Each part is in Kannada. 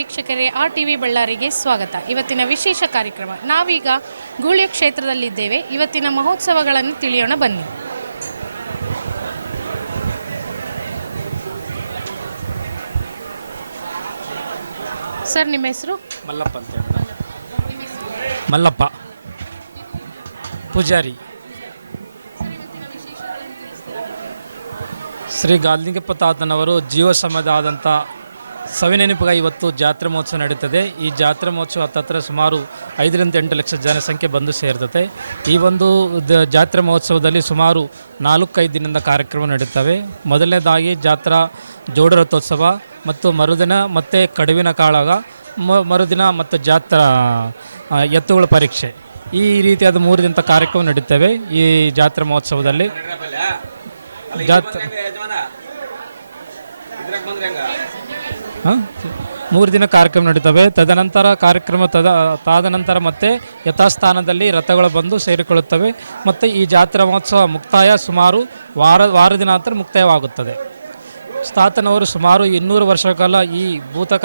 ವೀಕ್ಷಕರೇ ಆ ಟಿ ವಿ ಬಳ್ಳಾರಿಗೆ ಸ್ವಾಗತ. ಇವತ್ತಿನ ವಿಶೇಷ ಕಾರ್ಯಕ್ರಮ, ನಾವೀಗ ಗೂಳಿಯ ಕ್ಷೇತ್ರದಲ್ಲಿದ್ದೇವೆ. ಇವತ್ತಿನ ಮಹೋತ್ಸವಗಳನ್ನು ತಿಳಿಯೋಣ, ಬನ್ನಿ. ಸರ್, ನಿಮ್ಮ ಹೆಸರು? ಮಲ್ಲಪ್ಪ ಅಂತ ಮಲ್ಲಪ್ಪ. ಪೂಜಾರಿ. ಶ್ರೀ ಗಾಲ್ನಿಂಗಪ್ಪ ತಾತನವರು ಜೀವ ಸಮಾಧಾದಂಥ ಸವಿನೆನಪಿಗಾಗಿ ಇವತ್ತು ಜಾತ್ರೆ ಮಹೋತ್ಸವ ನಡೀತದೆ. ಈ ಜಾತ್ರೆ ಮಹೋತ್ಸವ ಹತ್ತತ್ರ ಸುಮಾರು ಐದರಿಂದ ಎಂಟು ಲಕ್ಷ ಜನಸಂಖ್ಯೆ ಬಂದು ಸೇರ್ತದೆ. ಈ ಒಂದು ದ- ಜಾತ್ರೆ ಮಹೋತ್ಸವದಲ್ಲಿ ಸುಮಾರು ನಾಲ್ಕೈದು ದಿನದ ಕಾರ್ಯಕ್ರಮ ನಡೀತವೆ. ಮೊದಲನೇದಾಗಿ ಜಾತ್ರಾ ಜೋಡು ರಥೋತ್ಸವ ಮತ್ತು ಮರುದಿನ ಮತ್ತು ಕಡುವಿನ ಕಾಳಗ ಮ- ಮರುದಿನ ಮತ್ತು ಜಾತ್ರಾ ಎತ್ತುಗಳ ಪರೀಕ್ಷೆ. ಈ ರೀತಿಯಾದ ಮೂರು ದಿನದ ಕಾರ್ಯಕ್ರಮ ನಡೀತವೆ ಈ ಜಾತ್ರೆ ಮಹೋತ್ಸವದಲ್ಲಿ. ಜಾತ್ರೆ ಮೂರು ದಿನ ಕಾರ್ಯಕ್ರಮ ನಡೀತವೆ. ತದನಂತರ ಕಾರ್ಯಕ್ರಮ ತದ ತಾದನಂತರ ಮತ್ತೆ ಯಥಾಸ್ಥಾನದಲ್ಲಿ ರಥಗಳು ಬಂದು ಸೇರಿಕೊಳ್ಳುತ್ತವೆ. ಮತ್ತು ಈ ಜಾತ್ರಾ ಮಹೋತ್ಸವ ಮುಕ್ತಾಯ ಸುಮಾರು ವಾರ ವಾರ ದಿನ ನಂತರ ಮುಕ್ತಾಯವಾಗುತ್ತದೆ. ಸ್ಥಾತನವರು ಸುಮಾರು ಇನ್ನೂರು ವರ್ಷಗಳ ಕಾಲ ಈ ಭೂತಕ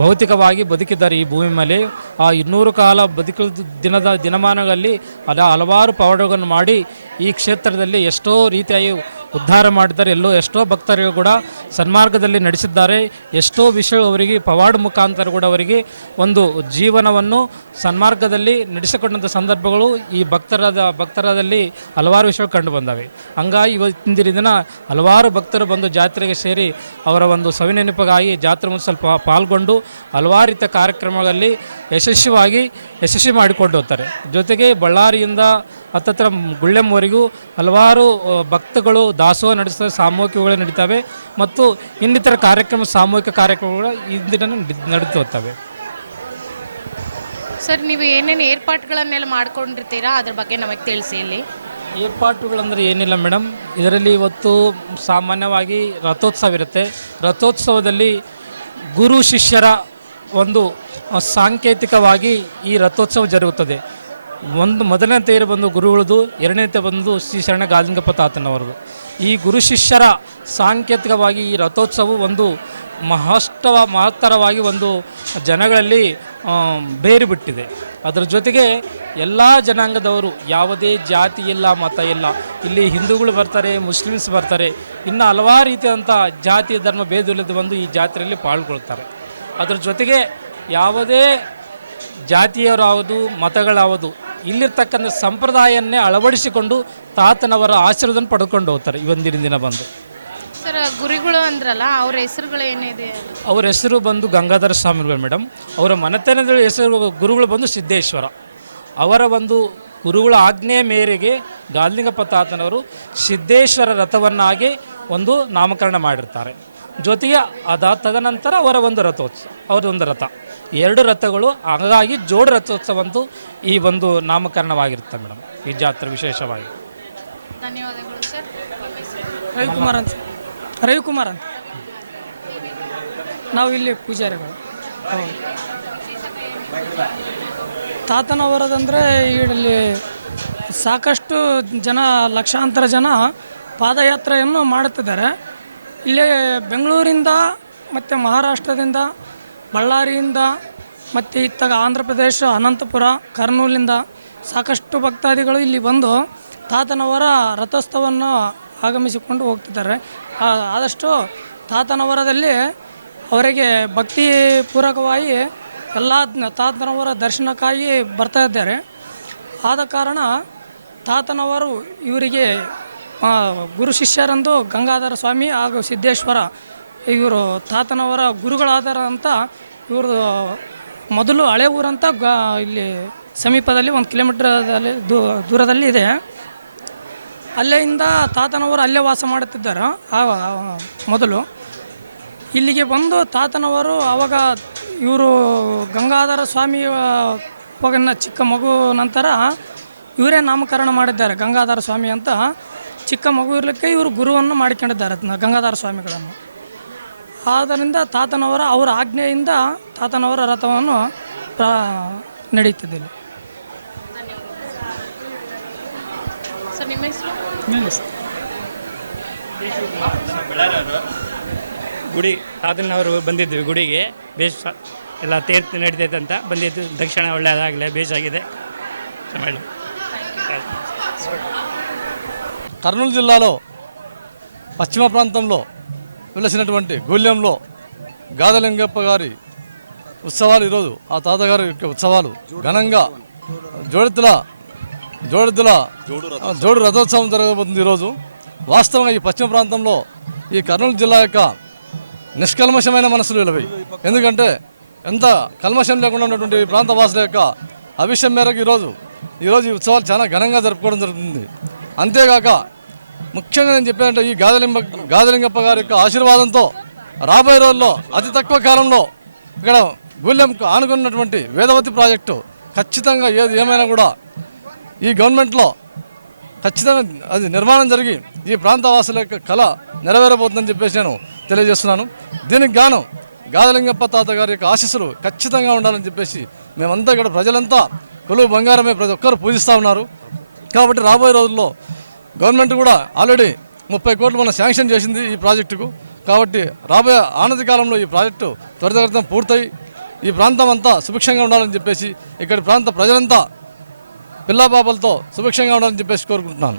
ಭೌತಿಕವಾಗಿ ಬದುಕಿದ್ದಾರೆ ಈ ಭೂಮಿ ಮೇಲೆ. ಆ ಇನ್ನೂರು ಕಾಲ ಬದುಕಿದ ದಿನದ ದಿನಮಾನಗಳಲ್ಲಿ ಅದ ಹಲವಾರು ಪವಾಡಗಳನ್ನು ಮಾಡಿ ಈ ಕ್ಷೇತ್ರದಲ್ಲಿ ಎಷ್ಟೋ ರೀತಿಯಾಗಿ ಉದ್ಧಾರ ಮಾಡಿದ್ದಾರೆ. ಎಲ್ಲೋ ಎಷ್ಟೋ ಭಕ್ತರಿಗೂ ಕೂಡ ಸನ್ಮಾರ್ಗದಲ್ಲಿ ನಡೆಸಿದ್ದಾರೆ. ಎಷ್ಟೋ ವಿಷಯ ಅವರಿಗೆ, ಪವಾಡ್ ಮುಖಾಂತರ ಕೂಡ ಅವರಿಗೆ ಒಂದು ಜೀವನವನ್ನು ಸನ್ಮಾರ್ಗದಲ್ಲಿ ನಡೆಸಿಕೊಂಡಂಥ ಸಂದರ್ಭಗಳು ಈ ಭಕ್ತರಾದ, ಭಕ್ತರದಲ್ಲಿ ಹಲವಾರು ವಿಷಯಗಳು ಕಂಡು ಬಂದಾವೆ. ಹಂಗಾಗಿ ಇವತ್ತಿನ ದಿನ ಹಲವಾರು ಭಕ್ತರು ಬಂದು ಜಾತ್ರೆಗೆ ಸೇರಿ ಅವರ ಒಂದು ಸವಿನೆನಪಿಗಾಗಿ ಜಾತ್ರೆ ಮುಂದೆ ಸ್ವಲ್ಪ ಪಾಲ್ಗೊಂಡು ಹಲವಾರು ರೀತಿಯ ಕಾರ್ಯಕ್ರಮಗಳಲ್ಲಿ ಯಶಸ್ವಿಯಾಗಿ, ಯಶಸ್ವಿ ಮಾಡಿಕೊಂಡು ಹೋಗ್ತಾರೆ. ಜೊತೆಗೆ ಬಳ್ಳಾರಿಯಿಂದ ಹತ್ತತ್ರ ಗುಳ್ಳೆಂವರೆಗೂ ಹಲವಾರು ಭಕ್ತಗಳು ದಾಸೋಹ ನಡೆಸ ಸಾಮೂಹಿಕಗಳು ನಡೀತವೆ ಮತ್ತು ಇನ್ನಿತರ ಕಾರ್ಯಕ್ರಮ ಸಾಮೂಹಿಕ ಕಾರ್ಯಕ್ರಮಗಳು ಇಂದಿನ ನಡೆದು ಹೋಗ್ತವೆ. ಸರ್ ನೀವು ಏನೇನು ಏರ್ಪಾಟ್ಗಳನ್ನೆಲ್ಲ ಮಾಡ್ಕೊಂಡಿರ್ತೀರಾ? ಅದ್ರ ಬಗ್ಗೆ ನಮಗೆ ತಿಳಿಸಿ ಇಲ್ಲಿ. ಏರ್ಪಾಟುಗಳಂದರೆ ಏನಿಲ್ಲ ಮೇಡಮ್. ಇದರಲ್ಲಿ ಇವತ್ತು ಸಾಮಾನ್ಯವಾಗಿ ರಥೋತ್ಸವ ಇರುತ್ತೆ. ರಥೋತ್ಸವದಲ್ಲಿ ಗುರು ಶಿಷ್ಯರ ಒಂದು ಸಾಂಕೇತಿಕವಾಗಿ ಈ ರಥೋತ್ಸವ ಜರುಗುತ್ತದೆ. ಒಂದು ಮೊದಲನೇ ತೇರು ಬಂದು ಗುರುಗಳದು, ಎರಡನೇ ತೇ ಬಂದು ಶ್ರೀ ಶರಣ ಗಾಲಿಂಗಪ್ಪ ತಾತನವರದು. ಈ ಗುರು ಶಿಷ್ಯರ ಸಾಂಕೇತಿಕವಾಗಿ ಈ ರಥೋತ್ಸವವು ಒಂದು ಮಹಾಷ್ಟವ ಮಹತ್ತರವಾಗಿ ಒಂದು ಜನಗಳಲ್ಲಿ ಬೇರು ಬಿಟ್ಟಿದೆ ಅದರ ಜೊತೆಗೆ ಎಲ್ಲ ಜನಾಂಗದವರು ಯಾವುದೇ ಜಾತಿ ಇಲ್ಲ, ಮತ ಇಲ್ಲ, ಇಲ್ಲಿ ಹಿಂದೂಗಳು ಬರ್ತಾರೆ, ಮುಸ್ಲಿಮ್ಸ್ ಬರ್ತಾರೆ, ಇನ್ನು ಹಲವಾರು ರೀತಿಯಾದಂಥ ಜಾತಿ, ಧರ್ಮ ಭೇದವಿಲ್ಲದೆ ಬಂದು ಈ ಜಾತ್ರೆಯಲ್ಲಿ ಪಾಲ್ಗೊಳ್ತಾರೆ. ಅದರ ಜೊತೆಗೆ ಯಾವುದೇ ಜಾತಿಯವರಾವುದು ಮತಗಳಾವುದು ಇಲ್ಲಿರ್ತಕ್ಕಂಥ ಸಂಪ್ರದಾಯವನ್ನೇ ಅಳವಡಿಸಿಕೊಂಡು ತಾತನವರ ಆಶೀರ್ವಾದ ಪಡ್ಕೊಂಡು ಹೋಗ್ತಾರೆ ಇವೊಂದಿನ ದಿನ ಬಂದು. ಸರ್ ಗುರುಗಳು ಅಂದ್ರಲ್ಲ ಅವ್ರ ಹೆಸರುಗಳು ಏನಿದೆ? ಅವ್ರ ಹೆಸರು ಬಂದು ಗಂಗಾಧರ ಸ್ವಾಮಿಗಳು ಮೇಡಮ್. ಅವರ ಮನೆತನದ ಹೆಸರು ಗುರುಗಳು ಬಂದು ಸಿದ್ದೇಶ್ವರ. ಅವರ ಒಂದು ಗುರುಗಳ ಆಜ್ಞೆಯ ಮೇರೆಗೆ ಗಾಲಿಂಗಪ್ಪ ತಾತನವರು ಸಿದ್ದೇಶ್ವರ ರಥವನ್ನಾಗಿ ಒಂದು ನಾಮಕರಣ ಮಾಡಿರ್ತಾರೆ. ಜೊತೆಗೆ ಅದಾದ ತದನಂತರ ಅವರ ಒಂದು ರಥೋತ್ಸವ ಅವರ ಒಂದು ರಥ. ಎರಡು ರಥಗಳು ಹಾಗಾಗಿ ಜೋಡು ರಥೋತ್ಸವ ಅಂತೂ ಈ ಒಂದು ನಾಮಕರಣವಾಗಿರುತ್ತೆ ಮೇಡಮ್. ಈ ಜಾತ್ರೆ ವಿಶೇಷವಾಗಿ. ಧನ್ಯವಾದಗಳು ಸರ್. ರವಿಕುಮಾರ್ ಅಂತ. ರವಿಕುಮಾರ್ ಅಂತ. ನಾವು ಇಲ್ಲಿ ಪೂಜಾರಿಗಳು. ಹೌದು. ತಾತನವರದಂದರೆ ಇಲ್ಲಿ ಸಾಕಷ್ಟು ಜನ ಲಕ್ಷಾಂತರ ಜನ ಪಾದಯಾತ್ರೆಯನ್ನು ಮಾಡುತ್ತಿದ್ದಾರೆ. ಇಲ್ಲಿ ಬೆಂಗಳೂರಿಂದ ಮತ್ತು ಮಹಾರಾಷ್ಟ್ರದಿಂದ, ಬಳ್ಳಾರಿಯಿಂದ ಮತ್ತು ಇತ್ತಾಗ ಆಂಧ್ರ ಪ್ರದೇಶ, ಅನಂತಪುರ, ಕರ್ನೂಲಿಂದ ಸಾಕಷ್ಟು ಭಕ್ತಾದಿಗಳು ಇಲ್ಲಿ ಬಂದು ತಾತನವರ ರಥೋತ್ಸವವನ್ನು ಆಗಮಿಸಿಕೊಂಡು ಹೋಗ್ತಿದ್ದಾರೆ. ಆದಷ್ಟು ತಾತನವರದಲ್ಲಿ ಅವರಿಗೆ ಭಕ್ತಿ ಪೂರಕವಾಗಿ ಎಲ್ಲ ತಾತನವರ ದರ್ಶನಕ್ಕಾಗಿ ಬರ್ತಾ ಇದ್ದಾರೆ. ಆದ ಕಾರಣ ತಾತನವರು ಇವರಿಗೆ ಗುರು ಶಿಷ್ಯರಂದು ಗಂಗಾಧರ ಸ್ವಾಮಿ ಹಾಗೂ ಸಿದ್ದೇಶ್ವರ ಇವರು ತಾತನವರ ಗುರುಗಳಾದರ ಅಂತ ಇವರು ಮೊದಲು ಹಳೆ ಊರಂತ ಗ, ಇಲ್ಲಿ ಸಮೀಪದಲ್ಲಿ ಒಂದು ಕಿಲೋಮೀಟ್ರದಲ್ಲಿ ದೂರದಲ್ಲಿ ಇದೆ. ಅಲ್ಲೆಯಿಂದ ತಾತನವರು ಅಲ್ಲೇ ವಾಸ ಮಾಡುತ್ತಿದ್ದಾರೆ, ಆ ಮೊದಲು. ಇಲ್ಲಿಗೆ ಬಂದು ತಾತನವರು ಆವಾಗ ಇವರು ಗಂಗಾಧರ ಸ್ವಾಮಿ ಹೋಗನ್ನ ಚಿಕ್ಕ ಮಗು ನಂತರ ಇವರೇ ನಾಮಕರಣ ಮಾಡಿದ್ದಾರೆ, ಗಂಗಾಧರ ಸ್ವಾಮಿ ಅಂತ. ಚಿಕ್ಕ ಮಗು ಇರಲಿಕ್ಕೆ ಇವರು ಗುರುವನ್ನು ಮಾಡಿಕೊಂಡಿದ್ದಾರೆ ಗಂಗಾಧರ ಸ್ವಾಮಿಗಳನ್ನು. ಆದ್ದರಿಂದ ತಾತನವರ ಅವರ ಆಜ್ಞೆಯಿಂದ ತಾತನವರ ರಥವನ್ನು ಪ್ರ ನಡೀತದೆ ಇಲ್ಲಿ. ಸರ್ ನಿಮ್ಮ ಹೆಸರು? ಗುಡಿ ತಾತನವರು ಬಂದಿದ್ವಿ ಗುಡಿಗೆ. ಬೇಸ್ ಎಲ್ಲ ತೀರ್ಥ ನಡೀತೈತೆ ಅಂತ ಬಂದಿದ್ದು. ದಕ್ಷಿಣ ಒಳ್ಳೆಯದಾಗಲಿ ಬೇಸಾಗಿದೆ ಮಾಡಿ కర్నూలు జిల్లాలో పశ్చిమ ప్రాంతంలో వెలసినటువంటి గుళ్యంలో గాదలింగప్ప గారి ఉత్సవాలు ఈరోజు ఆ తాతగారి యొక్క ఉత్సవాలు ఘనంగా జోడెత్తుల జోడెత్తుల జోడు రథోత్సవం జరగబోతుంది ఈరోజు. వాస్తవంగా ఈ పశ్చిమ ప్రాంతంలో ఈ కర్నూలు జిల్లా యొక్క నిష్కల్మషమైన మనసులు ఇలవి. ఎందుకంటే ఎంత కల్మషం లేకుండా ఉన్నటువంటి ఈ ప్రాంత వాసుల యొక్క అభిషం మేరకు ఈరోజు ఈరోజు ఈ ఉత్సవాలు చాలా ఘనంగా జరుపుకోవడం జరుగుతుంది. అంతేగాక ముఖ్యంగా నేను చెప్పానంటే ఈ గాదలింగ గాదలింగప్ప గారి యొక్క ఆశీర్వాదంతో రాబోయే రోజుల్లో అతి తక్కువ కాలంలో ఇక్కడ గుళ్ళెంకు ఆనుకున్నటువంటి వేదవతి ప్రాజెక్టు ఖచ్చితంగా ఏది ఏమైనా కూడా ఈ గవర్నమెంట్లో ఖచ్చితంగా అది నిర్మాణం జరిగి ఈ ప్రాంత వాసుల యొక్క కళ నెరవేరబోతుందని చెప్పేసి నేను తెలియజేస్తున్నాను. దీనికి గాను గాదలింగప్ప తాత గారి యొక్క ఆశీస్సులు ఖచ్చితంగా ఉండాలని చెప్పేసి మేమంతా ఇక్కడ ప్రజలంతా కొలువు బంగారమే ప్రతి ఒక్కరు పూజిస్తూ ఉన్నారు. కాబట్టి రాబోయే రోజుల్లో గవర్నమెంట్ కూడా ఆల్రెడీ ముప్పై కోట్లు మన శాంక్షన్ చేసింది ఈ ప్రాజెక్టుకు. కాబట్టి రాబోయే ఆనతి కాలంలో ఈ ప్రాజెక్టు త్వరితగతం పూర్తయి ఈ ప్రాంతం అంతా సుభిక్షంగా ఉండాలని చెప్పేసి ఇక్కడి ప్రాంత ప్రజలంతా పిల్లాబాబులతో సుభిక్షంగా ఉండాలని చెప్పేసి కోరుకుంటున్నాను.